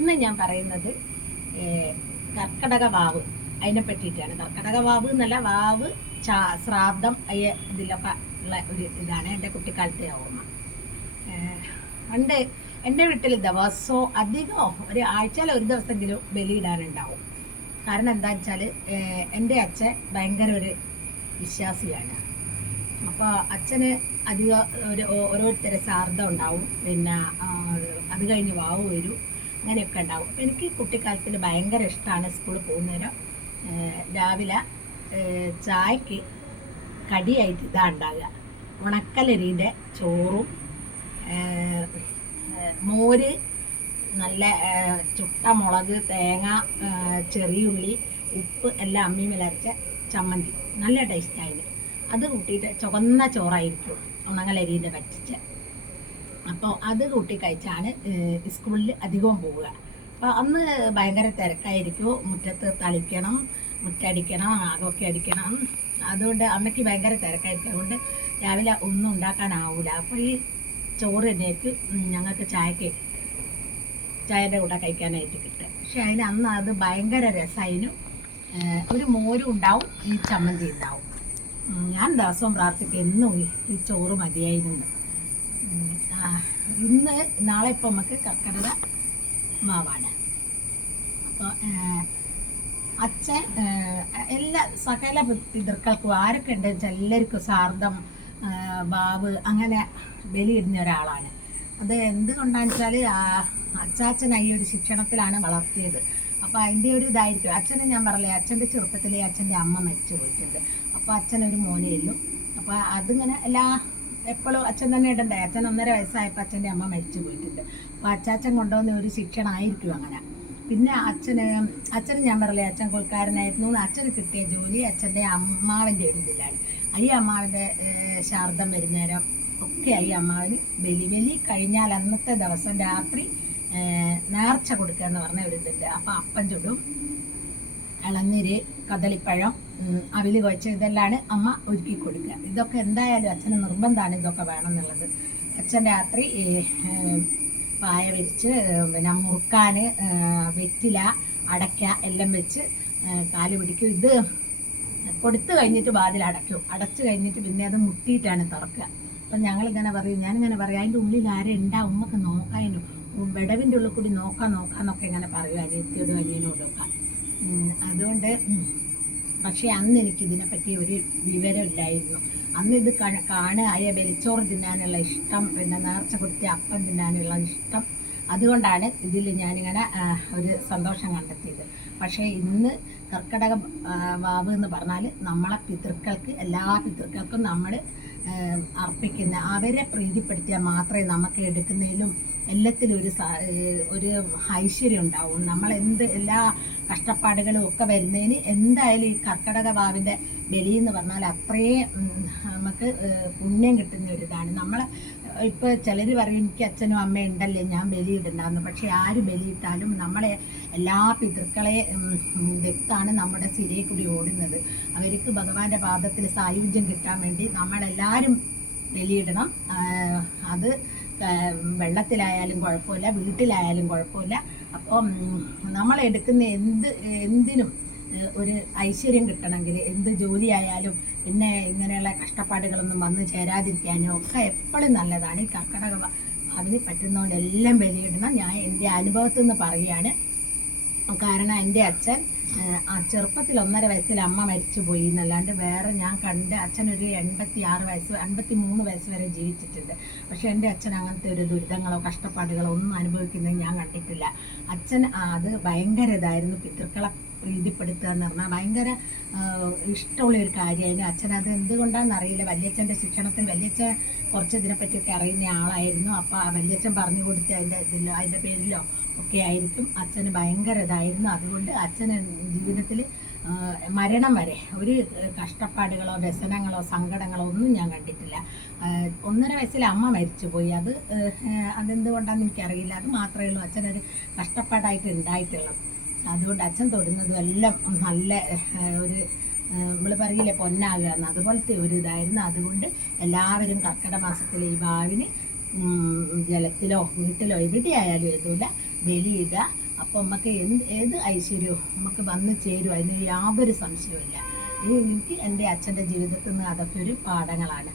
ഇന്ന് ഞാൻ പറയുന്നത് കർക്കടക വാവ് അതിനെ പറ്റിയിട്ടാണ്. കർക്കടക വാവ് എന്നല്ല, വാവ് ശ്രാദ്ധം ഇതിലൊക്കെ ഉള്ള ഒരു ഇതാണ് എൻ്റെ കുട്ടിക്കാലത്തെ ഓർമ്മ. പണ്ട് എൻ്റെ വീട്ടിൽ ദിവസവും അധികമോ ഒരു ആഴ്ചയിൽ ഒരു ദിവസമെങ്കിലും ബലിയിടാനുണ്ടാവും. കാരണം എന്താ വെച്ചാൽ എൻ്റെ അച്ഛൻ ഭയങ്കര ഒരു വിശ്വാസിയാണ്. അപ്പോൾ അച്ഛന് അധികം ഓരോരുത്തരെ ശ്രാദ്ധം ഉണ്ടാവും, പിന്നെ അത് കഴിഞ്ഞ് വാവ് വരും, അങ്ങനെയൊക്കെ ഉണ്ടാവും. അപ്പോൾ എനിക്ക് കുട്ടിക്കാലത്തിൽ ഭയങ്കര ഇഷ്ടമാണ് സ്കൂളിൽ പോകുന്നേരം രാവിലെ ചായക്ക് കടിയായിട്ട് ഇതാ ഉണ്ടാകുക. ഉണക്കലരീൻ്റെ ചോറും മോര്, നല്ല ചുട്ട മുളക്, തേങ്ങ, ചെറിയുള്ളി, ഉപ്പ് എല്ലാം അമ്മിയിൽ അരച്ച ചമ്മന്തി, നല്ല ടേസ്റ്റായിരുന്നു. അത് കൂട്ടിയിട്ട് ചുവന്ന ചോറായിരിക്കും ഉണങ്ങലരീൻ്റെ വറ്റിച്ച്. അപ്പോൾ അത് കൂട്ടി കഴിച്ചാണ് സ്കൂളിൽ അധികവും പോവുക. അപ്പോൾ അന്ന് ഭയങ്കര തിരക്കായിരിക്കും. മുറ്റത്ത് തളിക്കണം, മുറ്റടിക്കണം, ആകൊക്കെ അടിക്കണം. അതുകൊണ്ട് അമ്മയ്ക്ക് ഭയങ്കര തിരക്കായിരിക്കും. അതുകൊണ്ട് രാവിലെ ഒന്നും ഉണ്ടാക്കാനാവില്ല. അപ്പോൾ ഈ ചോറ് തന്നെയായിരിക്കും ഞങ്ങൾക്ക് ചായയുടെ കൂടെ കഴിക്കാനായിട്ട് കിട്ടുക. പക്ഷെ അന്ന് അത് ഭയങ്കര രസമായിരുന്നു. ഒരു മോരും ഉണ്ടാവും, ഈ ചമ്മന്തി ഉണ്ടാവും. ഞാൻ ദിവസവും പ്രാർത്ഥിക്കും എന്നും ഈ ചോറ് മതിയായിരുന്നു. നാളെ ഇപ്പം നമുക്ക് കർക്കടക മാവാണ്. അപ്പോൾ അച്ഛൻ എല്ലാ സകല പിതൃക്കൾക്കും ആരൊക്കെ ഉണ്ട് വെച്ചാൽ എല്ലാവർക്കും ശ്രാദ്ധം, വാവ് അങ്ങനെ ബലിയിടുന്ന ഒരാളാണ്. അത് എന്തുകൊണ്ടാണെന്ന് വെച്ചാൽ അച്ചാച്ചൻ ഈ ഒരു ശിക്ഷണത്തിലാണ് വളർത്തിയത്. അപ്പോൾ അതിൻ്റെ ഒരു ഇതായിരിക്കും. അച്ഛനെ ഞാൻ പറയില്ലേ, അച്ഛൻ്റെ ചെറുപ്പത്തിലേ അച്ഛൻ്റെ അമ്മ മരിച്ചു പോയിട്ടുണ്ട്. അപ്പോൾ അച്ഛനൊരു മോനേ ഉള്ളൂ. അപ്പോൾ അതിങ്ങനെ എപ്പോഴും അച്ഛൻ തന്നെ ഇടണ്ടേ. അച്ഛൻ 1.5 വയസ്സായപ്പോൾ അച്ഛൻ്റെ അമ്മ മരിച്ചു പോയിട്ടുണ്ട്. അപ്പോൾ അച്ചാച്ചൻ കൊണ്ടുവന്ന ഒരു ശിക്ഷണമായിരിക്കും അങ്ങനെ. പിന്നെ അച്ഛന് ഞാൻ പറയില്ലേ, അച്ഛൻ കൊൽക്കാരനായിരുന്നു. അച്ഛന് കിട്ടിയ ജോലി അച്ഛൻ്റെ അമ്മാവൻ്റെ ഒരു ഇതിലാണ്. ഈ അമ്മാവിൻ്റെ ശാർദം വരുന്നേരം ഒക്കെ ഈ അമ്മാവിന് ബലി കഴിഞ്ഞാൽ അന്നത്തെ ദിവസം രാത്രി നേർച്ച കൊടുക്കുക എന്ന് പറഞ്ഞ ഒരു ഇതുണ്ട്. അപ്പോൾ അപ്പം ചുടും, ഇളനീര്, കദളിപ്പഴം, അവിൽ കുഴച്ച ഇതെല്ലാം അമ്മ ഒരുക്കി കൊടുക്കുക. ഇതൊക്കെ എന്തായാലും അച്ഛന് നിർബന്ധമാണ്, ഇതൊക്കെ വേണമെന്നുള്ളത്. അച്ഛൻ രാത്രി പായ വിരിച്ച് പിന്നെ മുറുക്കാൻ, വെറ്റില, അടയ്ക്ക എല്ലാം വെച്ച് കാല് പിടിക്കും. ഇത് കൊടുത്തു കഴിഞ്ഞിട്ട് വാതിൽ അടച്ചു കഴിഞ്ഞിട്ട് പിന്നെ അത് മുട്ടിയിട്ടാണ് തുറക്കുക. അപ്പം ഞാനിങ്ങനെ പറയും അതിൻ്റെ ഉള്ളിൽ ആരെ ഉണ്ടാവും ഉമ്മക്ക് നോക്കാനും, വിടവിൻ്റെ ഉള്ളിൽ കൂടി നോക്കാന്നൊക്കെ ഇങ്ങനെ പറയും അനിയത്തിയോടും അനിയനോടൊക്കെ. അതുകൊണ്ട് പക്ഷേ അന്ന് എനിക്കിതിനെപ്പറ്റി ഒരു വിവരമില്ലായിരുന്നു. അന്ന് ഇത് കാണുക വെളിച്ചോറ് തിന്നാനുള്ള ഇഷ്ടം, പിന്നെ നേർച്ച കൊടുത്തി അപ്പം തിന്നാനുള്ള ഇഷ്ടം. അതുകൊണ്ടാണ് ഇതിൽ ഞാനിങ്ങനെ ഒരു സന്തോഷം കണ്ടെത്തിയത്. പക്ഷേ ഇന്ന് കർക്കടക വാവ് എന്ന് പറഞ്ഞാൽ നമ്മളെ പിതൃക്കൾക്ക്, എല്ലാ പിതൃക്കൾക്കും നമ്മൾ അർപ്പിക്കുന്ന, അവരെ പ്രീതിപ്പെടുത്തിയാൽ മാത്രമേ നമുക്ക് എടുക്കുന്നതിലും എല്ലാത്തിലും ഒരു ഐശ്വര്യം ഉണ്ടാവും. എല്ലാ കഷ്ടപ്പാടുകളും ഒക്കെ വരുന്നതിന് എന്തായാലും ഈ കർക്കടക വാവിൻ്റെ ബലി എന്ന് പറഞ്ഞാൽ അത്രയും നമുക്ക് പുണ്യം കിട്ടുന്ന ഒരിതാണ്. ഇപ്പോൾ ചിലർ പറയും എനിക്ക് അച്ഛനും അമ്മയും ഉണ്ടല്ലേ ഞാൻ ബലിയിടണ്ടെന്ന്. പക്ഷേ ആര് ബലിയിട്ടാലും നമ്മളെ എല്ലാ പിതൃക്കളെ വ്യക്താണ് നമ്മുടെ സിരയിൽ കൂടി ഓടുന്നത്. അവർക്ക് ഭഗവാന്റെ പാദത്തിൽ സായുജ്യം കിട്ടാൻ വേണ്ടി നമ്മളെല്ലാവരും ബലിയിടണം. അത് വെള്ളത്തിലായാലും കുഴപ്പമില്ല, വീട്ടിലായാലും കുഴപ്പമില്ല. അപ്പം നമ്മളെടുക്കുന്ന എന്തിനും ഒരു ഐശ്വര്യം കിട്ടണമെങ്കിൽ, എന്ത് ജോലിയായാലും പിന്നെ ഇങ്ങനെയുള്ള കഷ്ടപ്പാടുകളൊന്നും വന്ന് ചേരാതിരിക്കാനും ഒക്കെ എപ്പോഴും നല്ലതാണ്. ഈ കർക്കടക അതിന് പറ്റുന്നതുകൊണ്ടെല്ലാം ബലിയിടണം. ഞാൻ എൻ്റെ അനുഭവത്തിൽ നിന്ന് പറയുകയാണ്. കാരണം എൻ്റെ അച്ഛൻ ചെറുപ്പത്തിൽ 1.5 വയസ്സിൽ അമ്മ മരിച്ചു പോയി എന്നല്ലാണ്ട് വേറെ ഞാൻ കണ്ട് അച്ഛനൊരു 83 വയസ്സ് വരെ ജീവിച്ചിട്ടുണ്ട്. പക്ഷെ എൻ്റെ അച്ഛൻ അങ്ങനത്തെ ഒരു ദുരിതങ്ങളോ കഷ്ടപ്പാടുകളോ ഒന്നും അനുഭവിക്കുന്നത് ഞാൻ കണ്ടിട്ടില്ല. അച്ഛൻ അത് ഭയങ്കര ഇതായിരുന്നു. പിതൃക്കളെ പ്രീതിപ്പെടുത്തുക എന്ന് പറഞ്ഞാൽ ഭയങ്കര ഇഷ്ടമുള്ളൊരു കാര്യമായിരുന്നു. അച്ഛനത് എന്തുകൊണ്ടാണെന്നറിയില്ല. വല്യച്ഛൻ്റെ ശിക്ഷണത്തിൽ വല്യച്ഛൻ കുറച്ച് ഇതിനെപ്പറ്റിയൊക്കെ അറിയുന്ന ആളായിരുന്നു. അപ്പോൾ ആ വല്യച്ഛൻ പറഞ്ഞു കൊടുത്ത് അതിൻ്റെ പേരിലോ ഒക്കെ ആയിരിക്കും അച്ഛന് ഭയങ്കര ഇതായിരുന്നു. അതുകൊണ്ട് അച്ഛന് ജീവിതത്തിൽ മരണം വരെ ഒരു കഷ്ടപ്പാടുകളോ വ്യസനങ്ങളോ സങ്കടങ്ങളോ ഒന്നും ഞാൻ കണ്ടിട്ടില്ല. 1.5 വയസ്സിൽ അമ്മ മരിച്ചുപോയി. അതെന്തുകൊണ്ടാണെന്ന് എനിക്കറിയില്ല. അത് മാത്രമേ ഉള്ളൂ അച്ഛനൊരു കഷ്ടപ്പാടായിട്ട് ഉണ്ടായിട്ടുള്ളത്. അതുകൊണ്ട് അച്ഛൻ തൊടുന്നതും എല്ലാം നല്ല ഒരു നമ്മൾ പറയില്ലേ പൊന്നാകുക എന്ന്, അതുപോലത്തെ ഒരു ഇതായിരുന്നു. അതുകൊണ്ട് എല്ലാവരും കർക്കിടക മാസത്തിൽ ഈ വാവിന് ജലത്തിലോ വീട്ടിലോ എവിടെയായാലും എഴുതൂല ബലിയിടുക. അപ്പോൾ നമുക്ക് ഏത് ഐശ്വര്യവും നമുക്ക് വന്നു ചേരും, അതിന് യാതൊരു സംശയവുമില്ല. എനിക്ക് എൻ്റെ അച്ഛൻ്റെ ജീവിതത്തിൽ നിന്ന് അതൊക്കെ ഒരു പാഠങ്ങളാണ്.